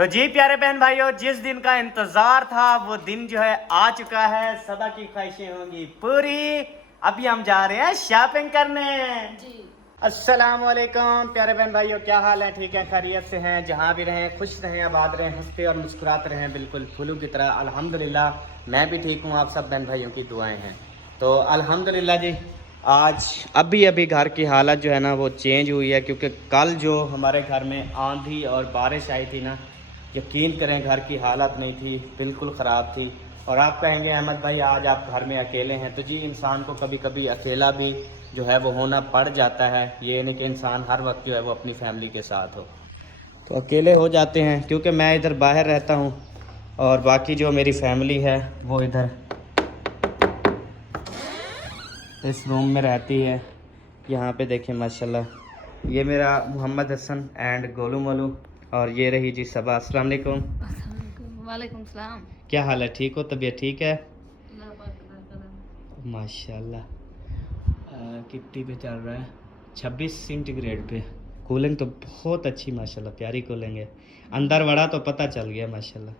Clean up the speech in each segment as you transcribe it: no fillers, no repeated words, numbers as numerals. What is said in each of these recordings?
तो जी प्यारे बहन भाइयों, जिस दिन का इंतजार था वो दिन जो है आ चुका है। सदा की ख्वाहिशें होंगी पूरी। अभी हम जा रहे हैं शॉपिंग करने जी। अस्सलाम वालेकुम प्यारे बहन भाइयों, क्या हाल है? ठीक है, खैरियत से हैं? जहाँ भी रहें खुश रहें, आबाद रहें, हंसते और मुस्कुराते रहें, बिल्कुल फूलों की तरह। अल्हम्दुलिल्लाह मैं भी ठीक हूँ, आप सब बहन भाइयों की दुआएं हैं। तो अल्हम्दुलिल्लाह जी, आज अभी घर की हालत जो है ना वो चेंज हुई है, क्योंकि कल जो हमारे घर में आंधी और बारिश आई थी ना, यकीन करें घर की हालत नहीं थी, बिल्कुल ख़राब थी। और आप कहेंगे अहमद भाई आज आप घर में अकेले हैं, तो जी इंसान को कभी कभी अकेला भी जो है वो होना पड़ जाता है। ये नहीं कि इंसान हर वक्त जो है वो अपनी फैमिली के साथ हो, तो अकेले हो जाते हैं। क्योंकि मैं इधर बाहर रहता हूँ और बाकी जो मेरी फैमिली है वो इधर इस रूम में रहती है। यहाँ पे देखें माशाल्लाह, ये मेरा मोहम्मद हसन एंड गोलू मोलू, और ये रही जी सबा। अस्सलाम वालेकुम। वालेकुम सलाम। क्या हाल है? ठीक हो? तबीयत ठीक है? माशाल्लाह। कितनी पे चल रहा है? 26 सेंटीग्रेड पे। कूलिंग तो बहुत अच्छी माशाल्लाह, प्यारी कूलिंग है। अंदर वड़ा तो पता चल गया माशाल्लाह।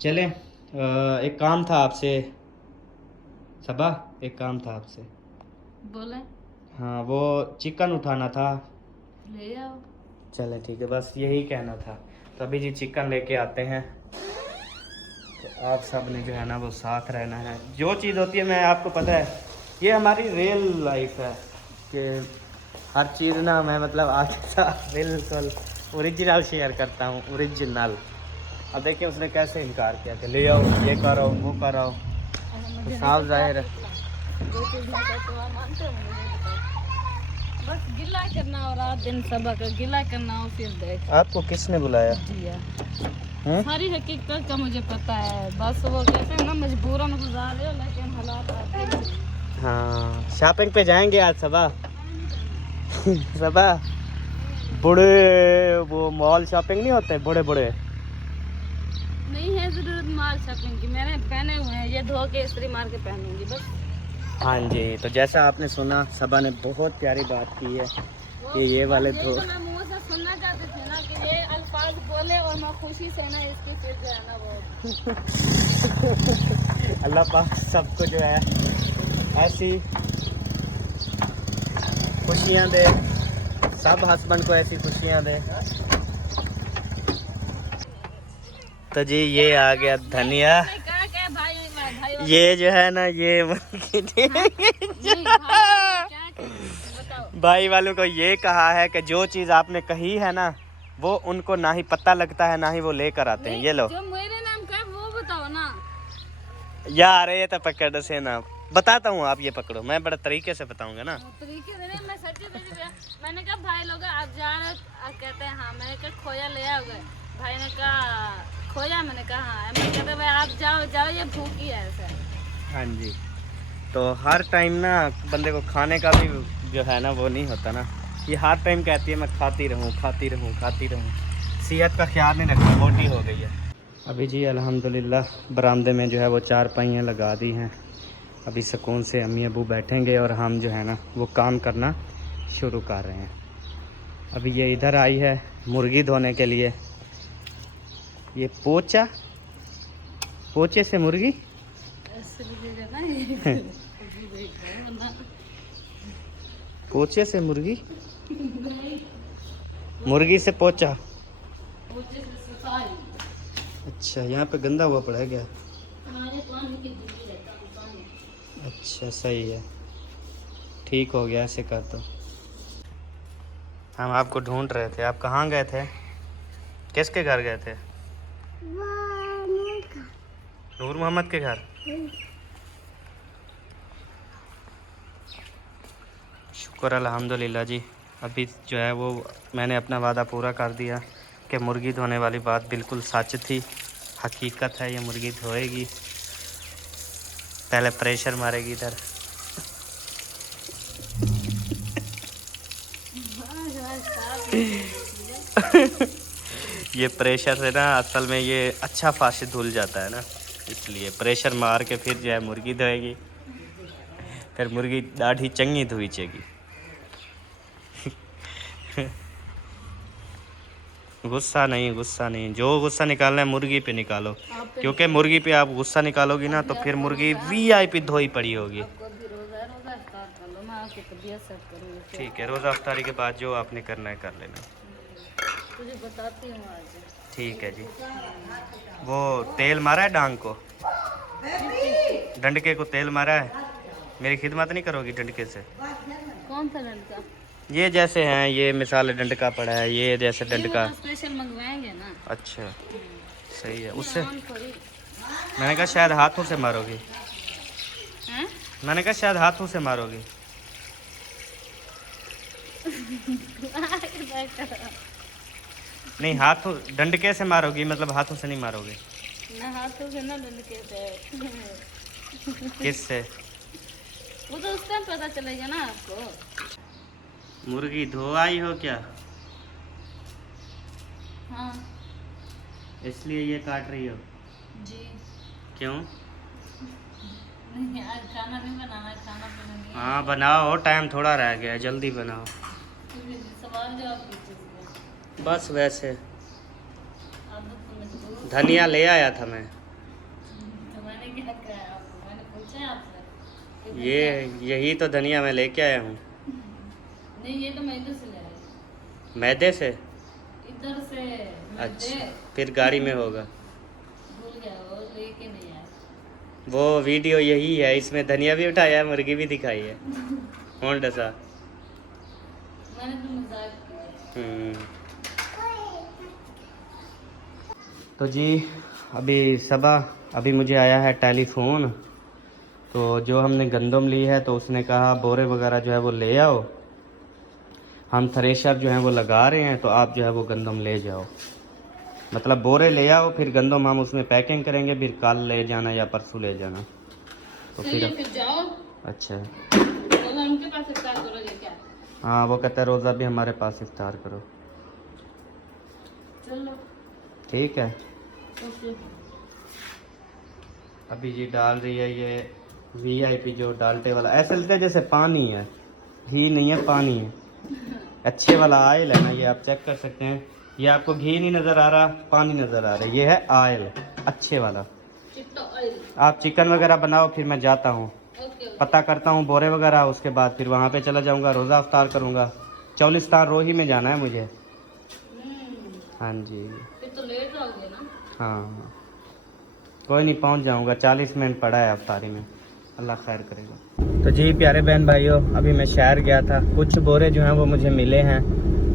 चलें, एक काम था आपसे सबा, एक काम था आपसे। बोले। हाँ, वो चिकन उठाना था। ले आओ। चलें ठीक है, बस यही कहना था। तो अभी जी चिकन लेके आते हैं। तो आप सब ने जो है ना वो साथ रहना है। जो चीज़ होती है, मैं आपको पता है ये हमारी रियल लाइफ है कि हर चीज़ ना मैं मतलब आपके साथ बिल्कुल ओरिजिनल शेयर करता हूँ, ओरिजिनल। अब देखिए उसने कैसे इनकार किया कि ले आओ, ये करो, वो करो। तो साफ जाहिर है बस गिला करना और रात दिन सबक गिला करना और फिर देख। आपको किसने बुलाया? सारी हकीकत का मुझे पता है, बस वो कहते हैं ना मजबूरन गुजार रहे हो, लेकिन हालात आते हैं। हाँ, शॉपिंग पे जाएंगे आज सबा। सबा, बड़े वो मॉल शॉपिंग नहीं होते बड़े बड़े? नहीं है जरूरत माल शॉपिंग की, मैंने पहने हुए हैं, ये धो के इस्त्री मार के पहनूंगी बस। हाँ जी, तो जैसा आपने सुना, सबा ने बहुत प्यारी बात की है कि ये वाले धो। तो मैं मुंह से सुनना चाहते थे ना कि ये अल्फाज बोले और मैं खुशी से ना इसकी फिर जो है ना वो अल्लाह पाक सबको जो है ऐसी खुशियाँ दे, सब हस्बैंड को ऐसी खुशियाँ दे। तो जी ये आ गया धनिया। ये जो है ना ये भाई वालों को ये कहा है कि जो चीज़ आपने कही है ना वो उनको ना ही पता लगता है ना ही वो लेकर आते हैं। ये लो, जो मेरे नाम का है वो बताओ ना यार। ये तो पकड़ से ना बताता हूँ, आप ये पकड़ो, मैं बड़ा तरीके से बताऊंगा ना। तरीके से नहीं, मैं सच्ची मैंने कहा भाई लोग आप जा रहे, कहते हैं हाँ, मैंने कहा खोया ले आओगे, भाई ने कहा खोया, मैंने कहा हाँ, मैं कहते भाई आप जाओ जाओ, ये भूखी है ऐसा। हाँ जी, तो हर टाइम ना बंदे को खाने का भी जो है ना वो नहीं होता ना। ये हर टाइम कहती है मैं खाती रहूँ खाती रहूँ खाती रहूँ, सेहत का ख्याल नहीं रखता, मोटी हो गई है। अभी जी अल्हम्दुलिल्लाह बरामदे में जो है वो चारपाइयाँ लगा दी हैं। अभी सुकून से अम्मी अबू बैठेंगे और हम जो है ना वो काम करना शुरू कर रहे हैं। अभी ये इधर आई है मुर्गी धोने के लिए। ये पोचा, पोचे से मुर्गी। पोचे से मुर्गी, मुर्गी से पोचा। अच्छा, यहाँ पे गंदा हुआ पड़ा है क्या? अच्छा सही है, ठीक हो गया, ऐसे कर दो। हम आपको ढूंढ रहे थे, आप कहाँ गए थे? किसके घर गए थे? नूर मोहम्मद के घर। शुक्र अल्हम्दुलिल्लाह जी, अभी जो है वो मैंने अपना वादा पूरा कर दिया कि मुर्गी धोने वाली बात बिल्कुल सच थी, हकीकत है। ये मुर्गी धोएगी, पहले प्रेशर मारेगी इधर। ये प्रेशर से ना असल में ये अच्छा फाशी धुल जाता है ना, इसलिए प्रेशर मार के फिर जो है मुर्गी धोएगी, फिर मुर्गी दाढ़ी चंगी धुईचेगी। गुस्सा नहीं, जो गुस्सा निकालना है मुर्गी पे निकालो, आप पे क्योंकि मुर्गी पे आप गुस्सा निकालोगी ना तो फिर मुर्गी वीआईपी धोई पड़ी होगी। आपको भी रोजा स्टार्ट कर लो, मैं आपकी तबीयत सेट करूँगी। ठीक है, रोज़ा अफ्तारी के बाद जो आपने करना है कर लेना। तुझे बताती हूँ आज। ठीक है जी। वो तेल मारा है डांग को, डंडके को तेल मारा है। मेरी खिदमत नहीं करोगी डंडके से? कौन सा लड़का? ये जैसे हैं, ये मिसाल डंडका पड़ा है, ये जैसे डंडका। स्पेशल मंगवाएंगे ना। अच्छा सही है। उससे आराम थोड़ी। मैंने कहा शायद हाथों से मारोगी, हैं? मैंने कहा शायद हाथों से मारोगी। नहीं, हाथों डंडके से मारोगी, मतलब हाथों से नहीं मारोगे। ना हाथों से ना डंडके से। किससे? वो तो उस टाइम पता चलेगा ना आपको। मुर्गी धो आई हो क्या? हाँ इसलिए ये काट रही हो? जी। क्यों? नहीं आज खाना नहीं बनाना है, खाना बनानी है। हाँ बनाओ, टाइम थोड़ा रह गया है, जल्दी बनाओ। सवाल जवाब कीजिए। बस वैसे आदत तो मजबूर। धनिया ले आया था मैं। तो मैंने क्या कहा आपको? मैंने पूछा है आपसे कि ये यही तो धनिया मैं लेके आया हूँ। नहीं, ये तो मैं इधर से ले आई। मैदे से? इधर से अच्छा, फिर गाड़ी में होगा। भूल गया, वो लेके नहीं आया। वो वीडियो यही है, इसमें धनिया भी उठाया है, मुर्गी भी दिखाई है। होंड सा। मैंने तो मजाक किया। तो जी अभी मुझे आया है टेलीफोन। तो जो हमने गंदम ली है तो उसने कहा बोरे वगैरह जो है वो ले आओ, हम थ्रेशर जो है वो लगा रहे हैं, तो आप जो है वो गंदम ले जाओ। मतलब बोरे ले आओ, फिर गंदम हम उसमें पैकिंग करेंगे, फिर कल ले जाना या परसों ले जाना। तो फिर जाओ। अच्छा, तो उनके पास इफ्तार करोगे क्या? हाँ वो कहता है रोज़ा भी हमारे पास इफ्तार करो। चलो ठीक है। ओके। अभी जी डाल रही है ये वीआईपी जो डालटे वाला, ऐसे लगता है जैसे पानी है, घी नहीं है पानी है। अच्छे वाला आयल है ना, ये आप चेक कर सकते हैं। ये आपको घी नहीं नज़र आ रहा, पानी नज़र आ रहा है, ये है आयल अच्छे वाला। चिट्टा ऑयल। आप चिकन वगैरह बनाओ, फिर मैं जाता हूँ ओके। पता करता हूँ बोरे वगैरह, उसके बाद फिर वहाँ पे चला जाऊँगा, रोज़ा अफ्तार करूँगा। चौलिस्तान रोही में जाना है मुझे। हाँ जी। फिर तो लेट होगे ना। हाँ कोई नहीं, पहुँच जाऊँगा, 40 मिनट पड़ा है अफ्तारी में, अल्लाह खैर करेगा। तो जी प्यारे बहन भाइयों, अभी मैं शहर गया था, कुछ बोरे जो हैं वो मुझे मिले हैं,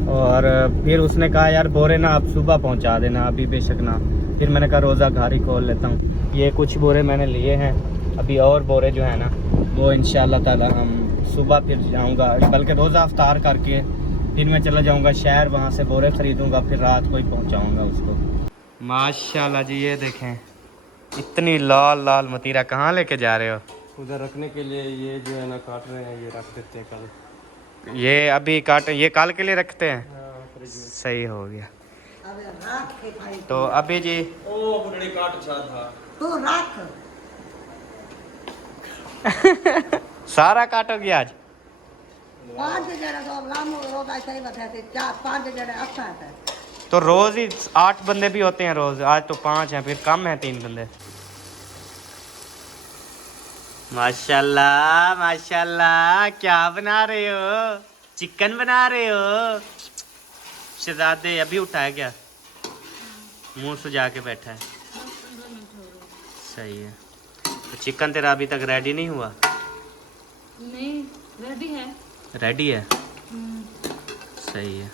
और फिर उसने कहा यार बोरे ना आप सुबह पहुंचा देना, अभी बेशक ना। फिर मैंने कहा रोज़ा घर ही खोल लेता हूँ। ये कुछ बोरे मैंने लिए हैं, अभी और बोरे जो है ना वो इंशाअल्लाह ताला हम सुबह फिर जाऊँगा, बल्कि रोज़ा अफ्तार करके फिर मैं चला जाऊँगा शहर, वहाँ से बोरे ख़रीदूँगा, फिर रात को ही पहुँचाऊँगा उसको। माशाल्लाह जी, ये देखें इतनी लाल लाल मतीरा, कहाँ लेके जा रहे हो? उधर रखने के लिए। ये जो है ना काट रहे हैं, ये रख देते हैं कल। ये अभी काट, ये काल के लिए रखते हैं। हाँ, फ्रिज में। सही हो गया। तो अभी जी ओ बुढ़ड़ी काट छा था। तू रख सारा काटोगी आज? 5 जने तो लामो रोदा सही बता थे, 4-5 जने अच्छा है। तो रोज ही 8 बंदे भी होते हैं रोज, आज तो 5 हैं, फिर कम है 3 बंदे। माशाल्लाह माशाल्लाह, क्या बना रहे हो? चिकन बना रहे हो? शहजादे अभी उठा है क्या? मुंह सुजा के बैठा है। सही है। तो चिकन तेरा अभी तक रेडी नहीं हुआ? नहीं, रेडी है। रेडी है, सही है।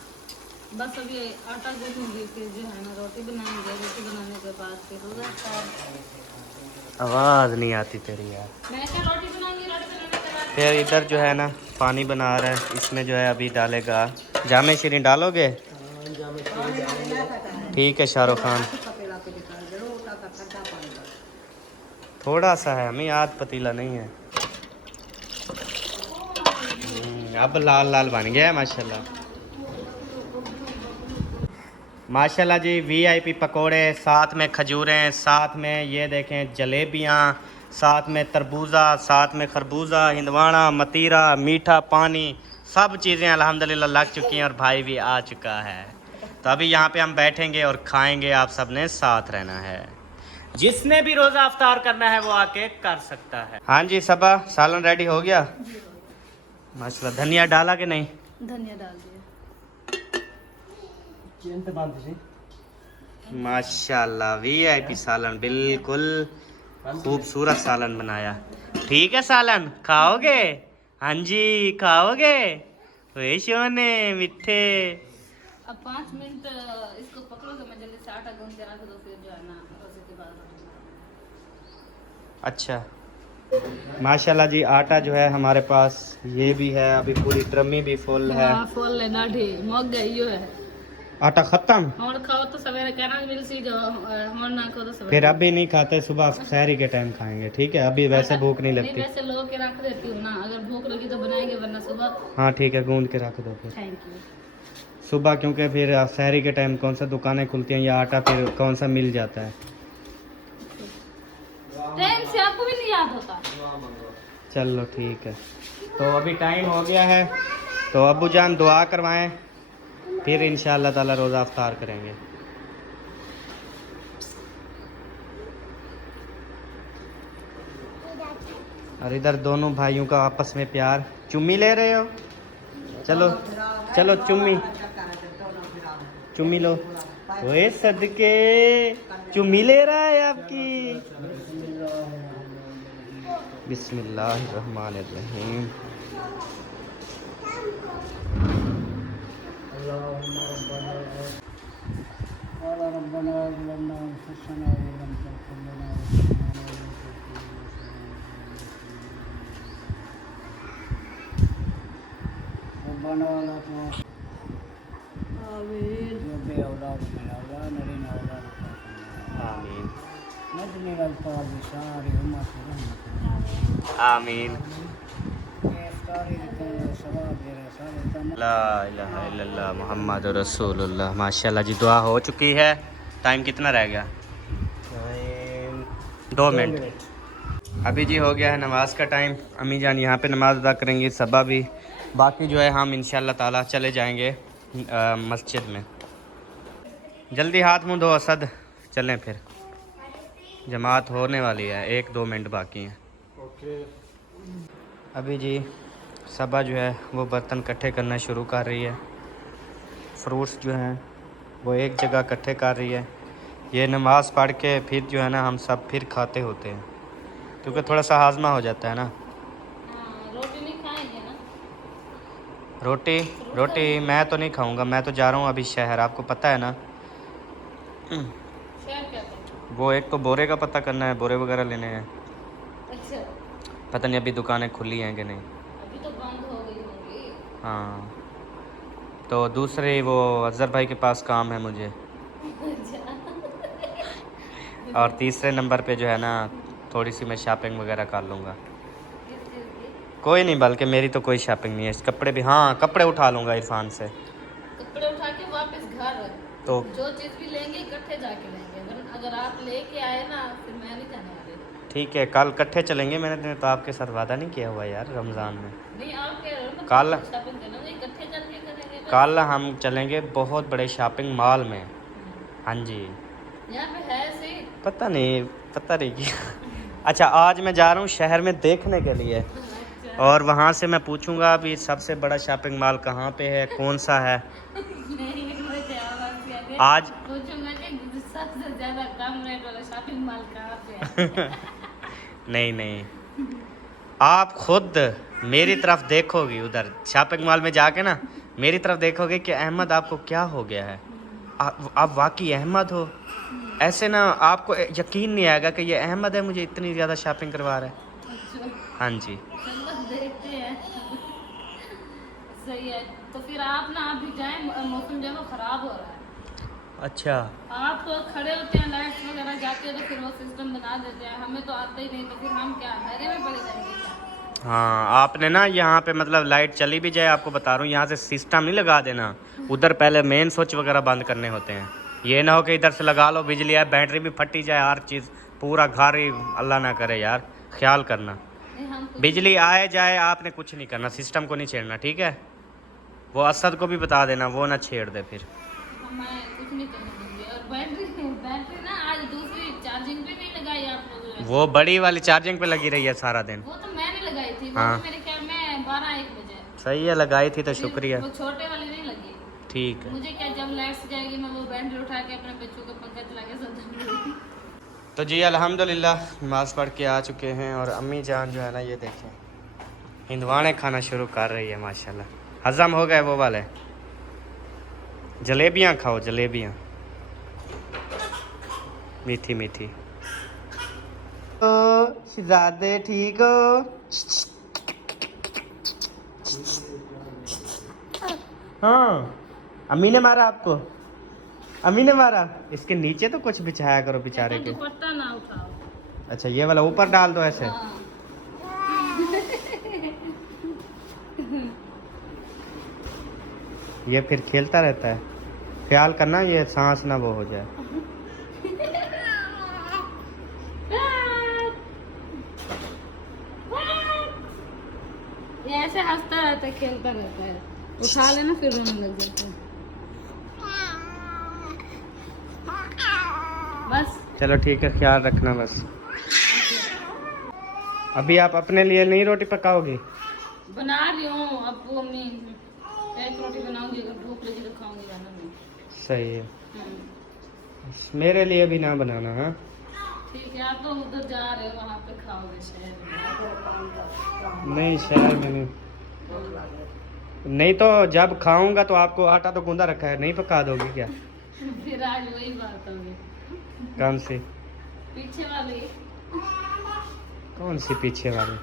बस अभी आटा गूंथूंगी, फिर जो है ना रोटी बनाएंगे, रोटी बनाने के बाद फिर रोज़ा स्टार्ट। आवाज़ नहीं आती तेरी यार। मैं क्या रोटी बनाऊंगी, रोटी बनाने के बाद फिर इधर जो है ना पानी बना रहा है, इसमें जो है अभी डालेगा जामे शीरी डालोगे? ठीक है शाहरुख खान, पतीला के निकाल दे, रोटा का ठंडा पानी कर। थोड़ा सा है, हमें आध पतीला नहीं है। अब लाल लाल बन गया है माशाल्लाह। माशाल्लाह जी, वीआईपी पकोड़े, साथ में खजूरें, साथ में ये देखें जलेबियाँ, साथ में तरबूजा, साथ में खरबूजा, हिंदवाड़ा, मतीरा, मीठा पानी, सब चीज़ें अल्हम्दुलिल्लाह लग चुकी हैं, और भाई भी आ चुका है। तो अभी यहाँ पे हम बैठेंगे और खाएंगे, आप सबने साथ रहना है। जिसने भी रोजा अफ्तार करना है वो आके कर सकता है। हाँ जी सबा, सालन रेडी हो गया माशाल्लाह। धनिया डाला कि नहीं? धनिया डाल दिया। माशाल्लाह वीआईपी सालन, बिल्कुल खूबसूरत सालन बनाया। ठीक है सालन खाओगे? हाँ जी खाओगे? वे सोने मिठे। अब 5 मिनट इसको पकड़ो तो मैं जल्दी से आटा गूंद के रख दो, फिर जो है ना रोजे के बाद। अच्छा माशाल्लाह जी, आटा जो है हमारे पास ये भी है, अभी पूरी ट्रमी भी फुल है। फुल है नाढ़ी मग गई यो है। आटा खत्म? और खाओ तो सवेरे कहना मिल सी जो हमर ना को तो सवेरे। फिर अभी नहीं खाते, सुबह सहरी के टाइम खाएंगे ठीक है? अभी वैसे भूख नहीं लगती। वैसे लो के रख देती हूँ ना, अगर भूख लगी तो बनाएंगे वरना सुबह। हाँ ठीक है, गूंद के रख दो फिर थैंक यू। सुबह, क्योंकि फिर सहरी के टाइम कौन सा दुकानें खुलती हैं या आटा फिर कौन सा मिल जाता है। टाइम से आपको भी नहीं याद होता। चलो ठीक है, तो अभी टाइम हो गया है, तो अब्बू जान दुआ करवाएं, फिर इंशाअल्लाह ताला रोज़ा अफ्तार करेंगे। और इधर दोनों भाइयों का आपस में प्यार। चुम्मी ले रहे हो? चलो चलो चुम्मी चुम्मी लो। ओए सदके, चुम्मी ले रहा है आपकी। बिस्मिल्लाहिर्रहमानिर्रहीम। आमीन। ला इलाहा इल्लल्लाह मुहम्मद रसूलुल्लाह। माशाल्लाह जी, दुआ हो चुकी है। टाइम कितना रह गया? 2 मिनट। अभी जी हो गया है नमाज का टाइम। अम्मी जान यहाँ पे नमाज अदा करेंगी, सबा भी। बाकी जो है हम इंशाल्लाह ताला चले जाएंगे मस्जिद में। जल्दी हाथ मुँह धो असद, चलें फिर, जमात होने वाली है, 1-2 मिनट बाकी हैं। अभी जी सबा जो है वो बर्तन इकट्ठे करना शुरू कर रही है। फ्रूट्स जो हैं वो एक जगह इकट्ठे कर रही है। ये नमाज़ पढ़ के फिर जो है ना हम सब फिर खाते होते हैं, क्योंकि थोड़ा सा हाजमा हो जाता है ना। रोटी नहीं खाएंगे ना? रोटी मैं तो नहीं खाऊंगा, मैं तो जा रहा हूँ अभी शहर, आपको पता है ना। शहर क्या करना? वो एक तो बोरे का पता करना है, बोरे वगैरह लेने हैं। अच्छा, पता नहीं अभी दुकानें खुली हैं कि नहीं। अभी तो बंद हो गई होंगी। हाँ, तो दूसरे वो अज़हर भाई के पास काम है मुझे। और तीसरे नंबर पे जो है ना थोड़ी सी मैं शॉपिंग वगैरह कर लूँगा। किस चीज़ की? कोई नहीं, बल्कि मेरी तो कोई शॉपिंग नहीं है। कपड़े भी, हाँ कपड़े उठा लूँगा इरफान से। कपड़े उठा के वापस घर, तो जो चीज़ भी लेंगे इकट्ठे जाके लेंगे, वरना अगर आप लेके आए ना फिर मैं नहीं जाने वाली। ठीक है, कल इकट्ठे चलेंगे। मैंने तो आपके साथ वादा नहीं किया हुआ यार रमज़ान में। नहीं, आप कह रहे हो ना कल शॉपिंग करना, इकट्ठे चल के करेंगे। कल हम चलेंगे बहुत बड़े शॉपिंग मॉल में। हाँ जी, यहाँ पे है सही। पता नहीं क्या। अच्छा, आज मैं जा रहा हूँ शहर में देखने के लिए, और वहाँ से मैं पूछूंगा अभी सबसे बड़ा शॉपिंग मॉल कहाँ पे है, कौन सा है। नहीं, मुझे आवाज़ आ गई। आज पूछूंगा कि सबसे ज़्यादा कम रेट वाला शॉपिंग मॉल कहाँ पे है। नहीं, आप खुद मेरी तरफ देखोगी, उधर शॉपिंग मॉल में जाके ना मेरी तरफ देखोगे कि अहमद आपको क्या हो गया है, आप वाकई अहमद हो। ऐसे ना आपको यकीन नहीं आएगा कि ये अहमद है, मुझे इतनी ज़्यादा शॉपिंग करवा रहा है। अच्छा, हाँ जी, चलो देखते हैं। सही है, तो फिर आप ना अभी जाएं, मौसम जो है वो ख़राब हो रहा है। अच्छा, आप खड़े होते हैं, लाइट्स वगैरह जाते हैं तो फिर वो सिस्टम बना देते हैं, हमें तो आता ही नहीं, तो फिर हम क्या अंधेरे में पड़े जाएंगे क्या? हाँ आपने ना यहाँ पे मतलब लाइट चली भी जाए, आपको बता रहा हूँ यहाँ से सिस्टम नहीं लगा देना, उधर पहले मेन स्विच वगैरह बंद करने होते हैं। ये ना हो कि इधर से लगा लो बिजली है, बैटरी भी फटी जाए, हर चीज़ पूरा घर ही, अल्लाह ना करे यार, ख्याल करना। नहीं, हम कुछ बिजली आए जाए आपने कुछ नहीं करना, सिस्टम को नहीं छेड़ना, ठीक है? वो असद को भी बता देना, वो ना छेड़ दे फिर। मैं कुछ नहीं करने दूंगी। और बैटरी ना आज दूसरी चार्जिंग पे नहीं लगाई आप लोगों ने। वो बड़ी वाली चार्जिंग पे लगी रही है सारा दिन। वो तो मैंने लगाई थी, वो हाँ। तो मेरे ख्याल में 12-1 बजे। सही है, लगाई थी तो शुक्रिया। वो छोटे वाली नहीं लगी। ठीक है। मुझे क्या, जब लाइट से जाएगी मैं वो बैटरी उठा के अपने बच्चों का पंखा चला के सब दूंगी। तो जी अल्हम्दुलिल्लाह नमाज़ पढ़ के आ चुके हैं और अम्मी जान जो है ना ये देखें हिंदवाने खाना शुरू कर रही है माशाल्लाह। हज़म हो गए वो वाले। जलेबियाँ खाओ, जलेबियाँ मीठी मीठी। ओ शहजादे ठीक हो? हाँ, अम्मी ने मारा आपको? अम्मी ने मारा? इसके नीचे तो कुछ बिछाया करो बेचारे के। दुपट्टा ना उठाओ। अच्छा ये वाला ऊपर डाल दो ऐसे। हाँ। ये फिर खेलता रहता है, ख्याल करना ये सांस ना वो हो जाए। ये ऐसे हंसता रहता है, खेलता रहता है। उठा लेना फिर रोने लग जाता है। बस चलो ठीक है, ख्याल रखना बस। अभी आप अपने लिए नहीं रोटी पकाओगी? बना रही हूँ अब, वो मम्मी एक रोटी बनाऊंगी, अगर भूख लगी तो खाऊंगी वरना नहीं। सही है, मेरे लिए भी ना बनाना। हाँ ठीक है, आप तो उधर जा रहे हो, वहाँ पे खाओगे शहर में। नहीं, शहर में नहीं। नहीं तो जब खाऊंगा तो आपको आटा तो गूंदा रखा है, नहीं पका दोगी क्या? फिर आज वही बात होगी। कौन सी? पीछे वाली, कौन सी पीछे वाली?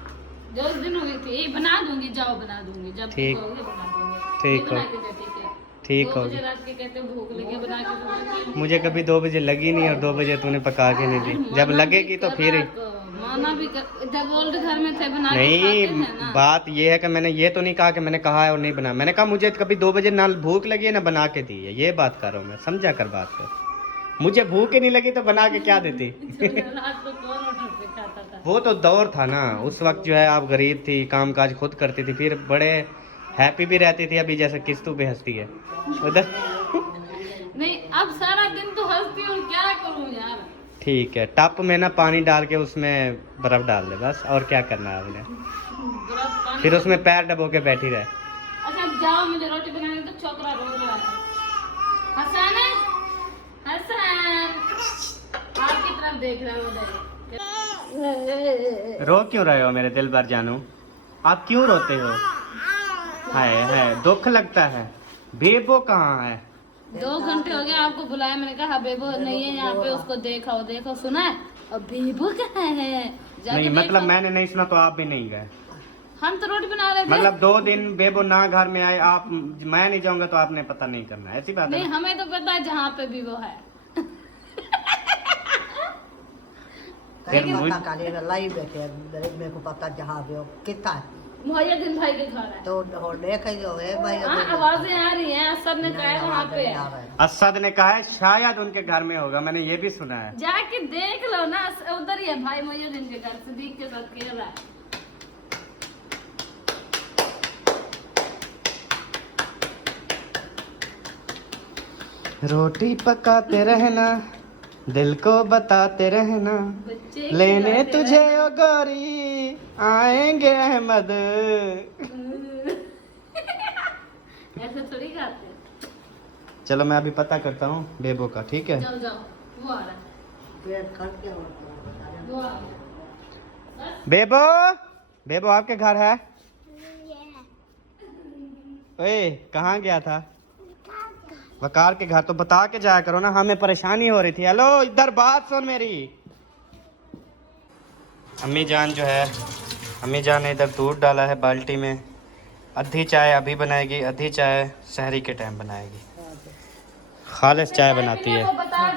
जो उस दिन हुई थी, यही बना दूंगी, जाओ बना दूंगी, जब ठीक। कहोगे बना दूंगी। ठीक ये बना हो। के दे, ठीक है। ठीक 2 हो। बजे रात के कहते हैं भूख लगी, बना के दूंगी। मुझे कभी 2 बजे लगी नहीं और 2 बजे तूने पका के नहीं दी। जब लगेगी तो फिर ही। माना भी जब ओल्ड घर में थे बना के नहीं, खाते थे ना। बात ये है कि मैंने ये तो नहीं कहा कि मैंने कहा है और नहीं बना। मैंने कहा मुझे कभी 2 बजे ना भूख लगी है ना बना के दी है, ये बात कर रहा हूँ मैं। समझा कर बात को। मुझे भूख ही नहीं लगी तो बना के क्या देती? रात को कौन उठ के खाता था? वो तो दौर था ना, उस वक्त जो है आप गरीब थी, काम काज खुद करती थी, फिर बड़े हैप्पी भी रहती थी। अभी जैसे किस्तों पे हंसती है उधर। नहीं, अब सारा दिन तो हंसती हूँ, क्या करूँ यार। ठीक है, टप में ना पानी डाल के उसमें बर्फ डाल दे बस, और क्या करना है आपने। बर्फ पानी। फिर उसमें पैर डबो के बैठी रहे। अच्छा अब जाओ, मुझे रोटी बनाने तो छोकरा रो रहा है। हसन है? हसन आपकी तरफ देख रहा है उधर। रो क्यों रहे हो मेरे दिल भर जानू? आप क्यों रोते हो? है दुख लगता है। बेबो कहाँ है? 2 घंटे हो गए आपको बुलाया, मैंने कहा बेबो नहीं है यहाँ पे, उसको देखो देखो, सुना है? और बेबो कहाँ है? जाके नहीं देखो। मतलब मैंने नहीं सुना तो आप भी नहीं गए? हम तो रोटी बना रहे थे। मतलब 2 दिन बेबो ना घर में आए, आप मैं नहीं जाऊंगा तो आपने पता नहीं करना, ऐसी बात है नहीं, ना? हमें तो पता है जहाँ पे भी वो है। फिर मुझ- लाई बैठे मेरे को पता जहाँ भी हो कितना है मोहिउद्दीन भाई के घर है। तो हो देखे जो है भाई। हाँ, आवाजें आ रही हैं, असद ने कहा है वहाँ पे है। असद ने कहा है शायद उनके घर में होगा, मैंने ये भी सुना है। जाके देख लो ना, उधर ही है भाई मोहिउद्दीन के घर, सदीक के साथ खेल रहा है। रोटी पकाते रहना, दिल को बताते रहना, बच्चे लेने खिलाते तुझे ओ गोरी आएंगे अहमद। ऐसे थोड़ी खाते हैं। चलो मैं अभी पता करता हूँ बेबो का, ठीक है? जाओ जाओ, वो आ रहा है, पेट खर्च क्या होता है? वो आ रहा है। बेबो, बेबो आपके घर है? ओए कहाँ गया था? वकार के घर। तो बता के जाया करो ना, हमें परेशानी हो रही थी। हेलो इधर बात सुन मेरी। अम्मी जान जो है, अम्मी जान ने इधर दूध डाला है बाल्टी में। आधी चाय अभी बनाएगी, आधी चाय सहरी के टाइम बनाएगी। खालिस चाय बनाती है।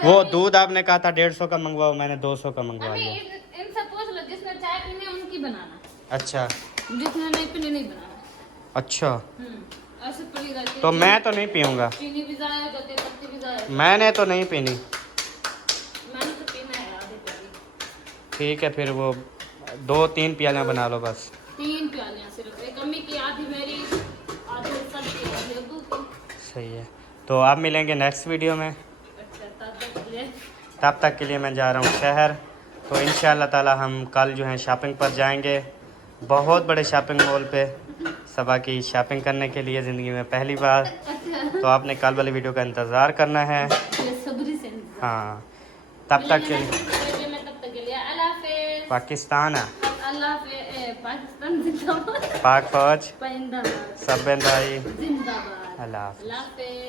वो दूध आपने कहा था 150 का मंगवाओ, मैंने 200 का मंगवा अभी लिया। इनसे पूछ लो, जिसने चाय पीनी है उनकी बनाना, अच्छा जिसने नहीं पीनी नहीं बनाना। अच्छा, ऐसे पड़ी रहती है। तो मैं तो नहीं पीऊँगा। चीनी भी जाया करती है, पत्ती भी जाया। मैंने तो नहीं पीनी। मैंने तो पीना है आधी प्याली। ठीक है, फिर वो 2-3 प्यालियाँ बना लो बस। 3 प्यालियाँ सिर्फ, एक अम्मी की, आधी मेरी, आधी सबकी, आधी अब्बू की। सही है। तो अब मिलेंगे नेक्स्ट वीडियो में। अच्छा तब तक के लिए मैं जा रहा हूँ शहर। तो इंशाअल्लाह ताला हम कल जो है शॉपिंग पर जाएंगे, बहुत बड़े शॉपिंग मॉल पे, सबा की शॉपिंग करने के लिए ज़िंदगी में पहली बार। तो आपने कल वाली वीडियो का इंतज़ार करना है। हाँ, तब तक के लिए पाकिस्तान है, पाकिस्तान जिंदाबाद, पाक फौज, जिंदाबाद, सब बंदाई, जिंदाबाद, अल्लाह हाफ़िज़। अल्लाह हाफ़िज़।